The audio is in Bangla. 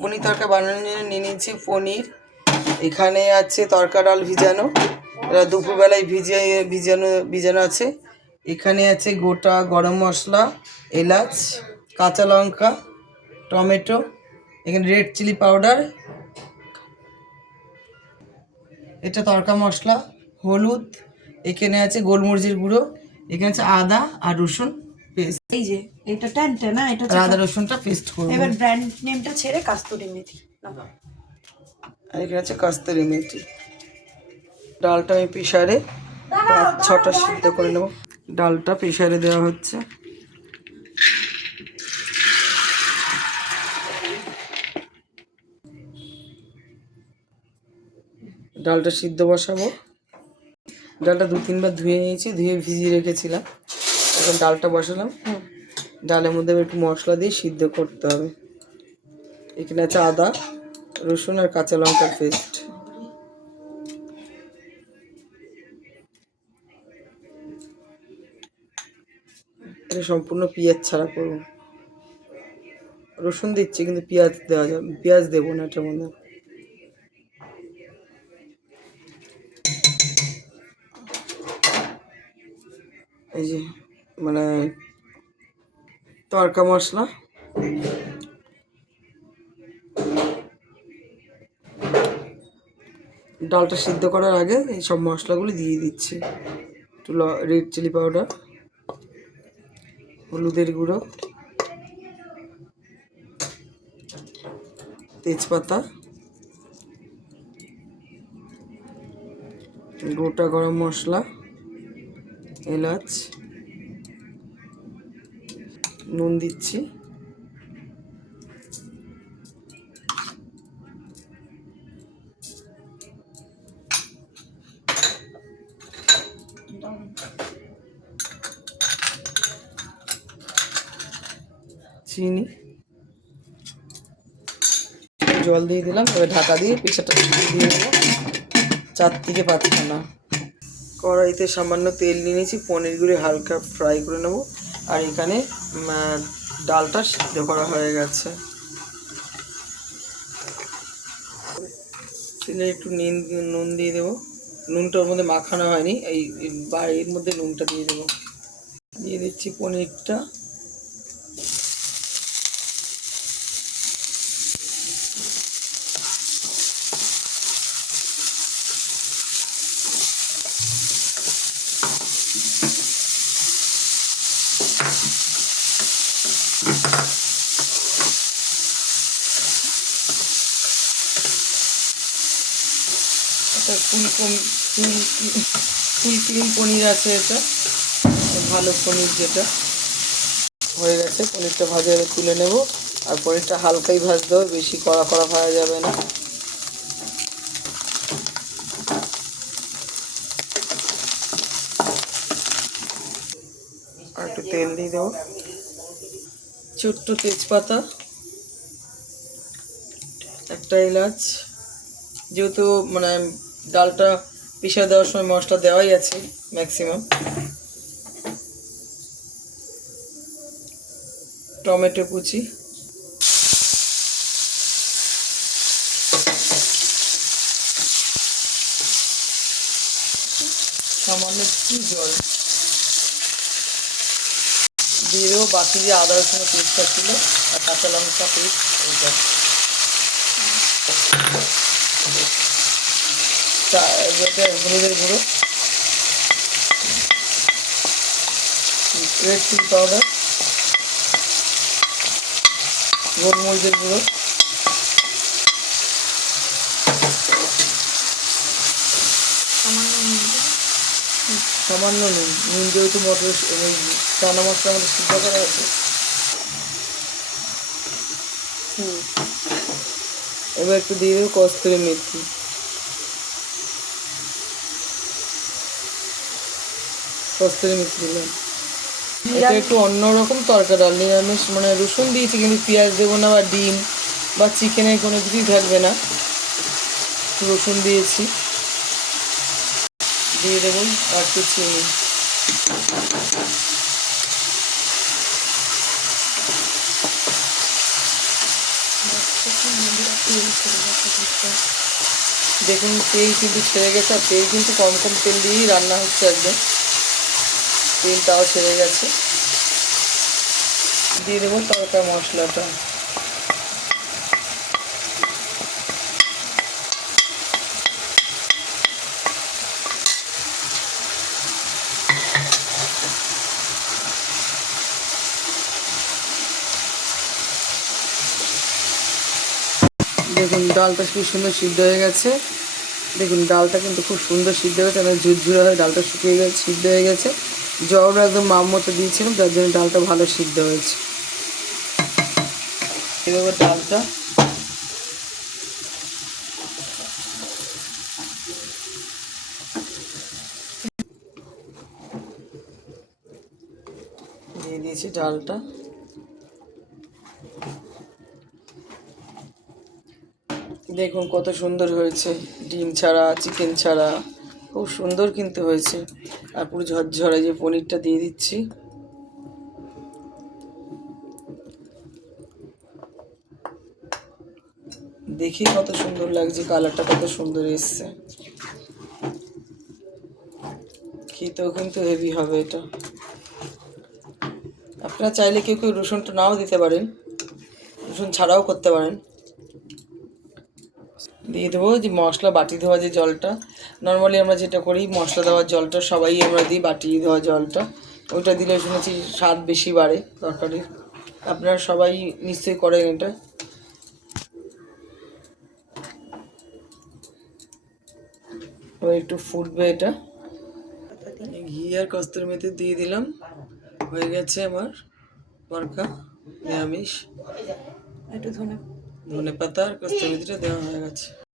পনির তরকা বানানোর জন্য নিয়ে নিচ্ছি পনির। এখানে আছে তরকা ডাল ভিজানো, এরা দুপুরবেলায় ভিজানো আছে। এখানে আছে গোটা গরম মশলা, এলাচ, কাঁচা লঙ্কা, টমেটো, এখানে রেড চিলি পাউডার, এটা তরকা মশলা, হলুদ, এখানে আছে গোলমরিচের গুঁড়ো, এখানে আছে আদা আর রসুন পেস্ট। এই যে এটা টানটা না, এটা আদা রসুনটা পেস্ট করব। এবার ব্র্যান্ড নেমটা ছেড়ে কাস্তুরি মেথি, আর এখানে আছে কাস্তুরি মেথি। ডালটা আমি প্রেসারে 5-6টা সিদ্ধ করে নেব। ডালটা প্রেসারে দেওয়া হচ্ছে। ডালটা সিদ্ধ বসাবো। ডালটা 2-3 বার ধুয়ে নিয়েছি, ধুয়ে ভিজিয়ে রেখেছিলাম। এখন ডালটা বসালাম। ডালের মধ্যে একটু মশলা দিয়ে সিদ্ধ করতে হবে। এখানে আছে আদা রসুন আর কাঁচা লঙ্কার পেস্ট। এটা সম্পূর্ণ পেঁয়াজ ছাড়া করব। রসুন দিচ্ছি কিন্তু পেঁয়াজ দেওয়া যাবে, পেঁয়াজ দেবো না এটার মধ্যে। এই যে মানে তরকা মশলা, ডালটা সিদ্ধ করার আগে এই সব মশলাগুলি দিয়ে দিচ্ছি। একটু রেড চিলি পাউডার, হলুদের গুঁড়ো, তেজপাতা, গোটা গরম মশলা, এলাচ, নুন দিচ্ছি, চিনি, জল দিয়ে দিলাম। এবার ঢাকা দিয়ে প্রেসারটা দিয়ে দেবো 4 থেকে 5 খানা। কড়াইতে সামান্য তেল নিয়ে নিয়েছি, পনিরগুলি হালকা ফ্রাই করে নেব। আর এখানে ডালটা সিদ্ধ করা হয়ে গেছে। তেলে একটু নুন দিয়ে দেবো। নুনটা ওর মধ্যে মাখানো হয়নি, এই এর মধ্যে নুনটা দিয়ে দেবো। দিয়ে দিচ্ছি পনিরটা। ফুল ক্রিম পনির আছে, এটা ভালো পনির যেটা হয়ে গেছে। পনিরটা ভাজা তুলে নেব। আর পনিরটা হালকাই ভাজতে হবে, বেশি কড়া কড়া ভাজা যাবে না। আর একটু তেল দিয়ে দেবো। ছোট্ট তেজপাতা, একটা এলাচ, যেহেতু মানে ডালটা পিষে দেওয়ার সময় মশলা দেওয়াই আছে ম্যাক্সিমাম। টমেটো কুচি, সামান্য একটু জল দিয়ে দেবো। বাকি যে আদা রসুনের পেস্টটা ছিল আর কাঁচা লঙ্কা পেস্ট, ওইটা হলুদের গুঁড়ো, রেড চিলি পাউডার, গোলমরিচের গুঁড়ো, সামান্য নুন। নুন যেহেতু মটর চানা মশলা আমাদের সিদ্ধ করা আছে। এবার একটু দিয়ে দেবো কস্তুরি মেথি। কস্তুরি মেথি দিলাম। এটা একটু অন্যরকম তরকা ডাল, নিরামিষ মানে রসুন দিয়েছি কিন্তু পেঁয়াজ দেবো না, বা ডিম বা চিকেনের কোনো কিছুই থাকবে না। রসুন দিয়েছি, দিয়ে দেবো আর একটু চিনি। দেখুন তেল কিন্তু ছেড়ে গেছে, আর তেল কিন্তু কম কম তেল দিয়েই রান্না হচ্ছে একদম। তেলটাও ছেড়ে গেছে। দিয়ে দেবো তরকা মশলাটা। দেখুন ডালটা খুব সুন্দর সিদ্ধ হয়ে গেছে। দেখুন ডালটা কিন্তু খুব সুন্দর সিদ্ধ হয়ে গেছে, ঝুরঝুরে হয়ে ডালটা শুকিয়ে গেছে, সিদ্ধ হয়ে গেছে। জলটা একদম মাপ মতো দিয়েছিলাম, যার জন্য ডালটা ভালো সিদ্ধ হয়েছে। এবার ডালটা দিয়ে দিয়েছি। ডালটা দেখুন কত সুন্দর হয়েছে, ডিম ছাড়া, চিকেন ছাড়া, খুব সুন্দর কিন্তু হয়েছে। আর পুরো ঝরঝরে যে পনিরটা দিয়ে দিচ্ছি। দেখি কত সুন্দর লাগছে, কালারটা কত সুন্দর এসছে। খেতেও কিন্তু হেভি হবে এটা। আপনারা চাইলে কেউ কেউ রসুনটা নাও দিতে পারেন, রসুন ছাড়াও করতে পারেন। দিয়ে দেবো যে মশলা বাটি ধোয়া যে জলটা, নর্মালি আমরা যেটা করি মশলা দেওয়ার জলটা সবাই আমরা দিই, বাটি ধোয়া জলটা। ওইটা দিলে শুনেছি স্বাদ বেশি বাড়ে তরকারির। আপনারা সবাই নিশ্চয়ই করেন এটা। এবার একটু ফুটবে এটা। ঘি আর কস্তুরি মেথি দিয়ে দিলাম। হয়ে গেছে আমার তরকা নিরামিষ। একটু ধনে পাতা আর কস্তুরি মেথিটা দেওয়া হয়ে গেছে।